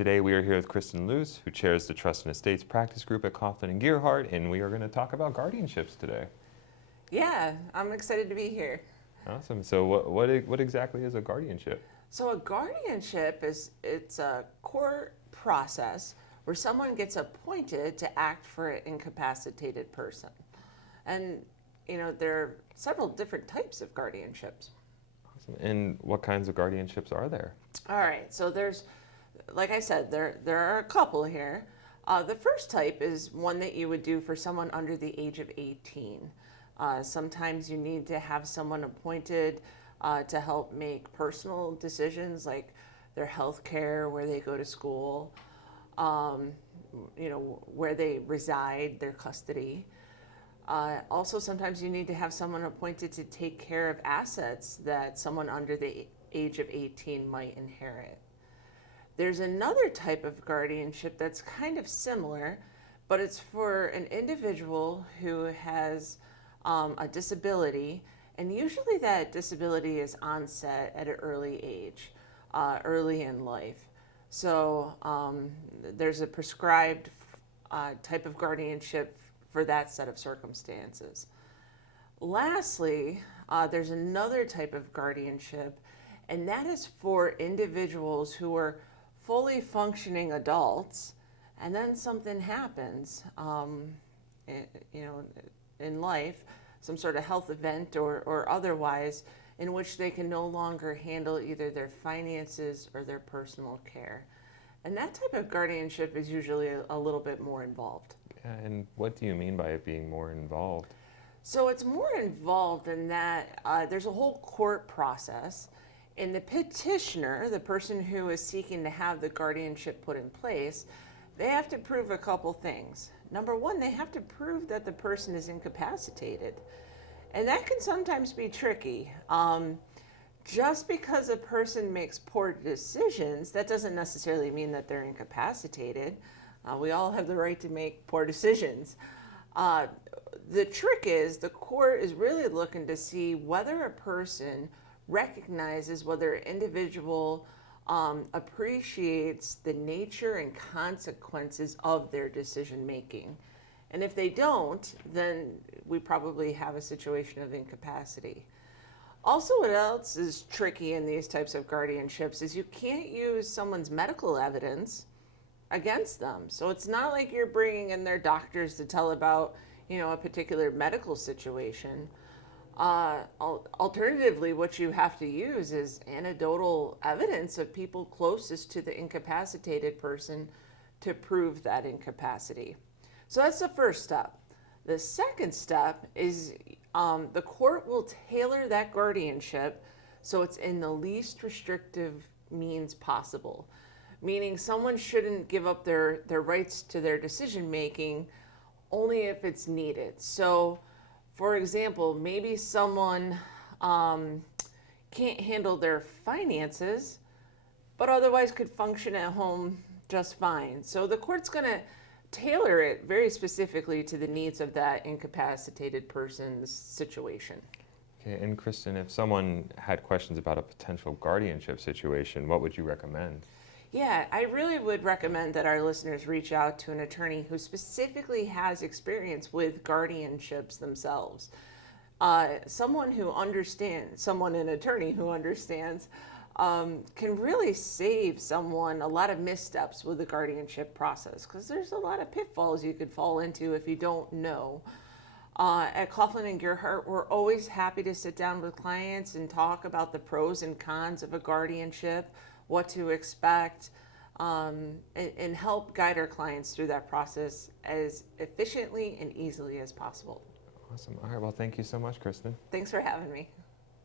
Today we are here with Kristen Luce, who chairs the Trust and Estates Practice Group at Coughlin Gerhart, and we are going to talk about guardianships today. Yeah, I'm excited to be here. Awesome. So what exactly is a guardianship? So a guardianship it's a court process where someone gets appointed to act for an incapacitated person. And there are several different types of guardianships. Awesome. And what kinds of guardianships are there? All right, so there's, like I said, there are a couple here. The first type is one that you would do for someone under the age of 18. Sometimes you need to have someone appointed to help make personal decisions like their health care, where they go to school, where they reside, their custody. Also, sometimes you need to have someone appointed to take care of assets that someone under the age of 18 might inherit. There's another type of guardianship that's kind of similar, but it's for an individual who has a disability, and usually that disability is onset at an early age, early in life. So there's a prescribed type of guardianship for that set of circumstances. Lastly, there's another type of guardianship, and that is for individuals who are fully functioning adults, and then something happens, in life, some sort of health event or otherwise, in which they can no longer handle either their finances or their personal care. And that type of guardianship is usually a little bit more involved. Yeah, and what do you mean by it being more involved? So it's more involved in that there's a whole court process, and the petitioner, the person who is seeking to have the guardianship put in place, they have to prove a couple things. Number one, they have to prove that the person is incapacitated. And that can sometimes be tricky. Just because a person makes poor decisions, that doesn't necessarily mean that they're incapacitated. We all have the right to make poor decisions. The trick is the court is really looking to see whether a person recognizes whether an individual appreciates the nature and consequences of their decision making. And if they don't, then we probably have a situation of incapacity. Also, what else is tricky in these types of guardianships is you can't use someone's medical evidence against them. So it's not like you're bringing in their doctors to tell about, a particular medical situation. Alternatively, what you have to use is anecdotal evidence of people closest to the incapacitated person to prove that incapacity. So that's the first step. The second step is the court will tailor that guardianship so it's in the least restrictive means possible. Meaning someone shouldn't give up their rights to their decision making only if it's needed. So, for example, maybe someone can't handle their finances, but otherwise could function at home just fine. So the court's going to tailor it very specifically to the needs of that incapacitated person's situation. Okay, and Kristen, if someone had questions about a potential guardianship situation, what would you recommend? Yeah, I really would recommend that our listeners reach out to an attorney who specifically has experience with guardianships themselves. An attorney who understands, can really save someone a lot of missteps with the guardianship process, because there's a lot of pitfalls you could fall into if you don't know. At Coughlin Gerhart, we're always happy to sit down with clients and talk about the pros and cons of a guardianship, what to expect, and help guide our clients through that process as efficiently and easily as possible. Awesome. All right, well, thank you so much, Kristen. Thanks for having me.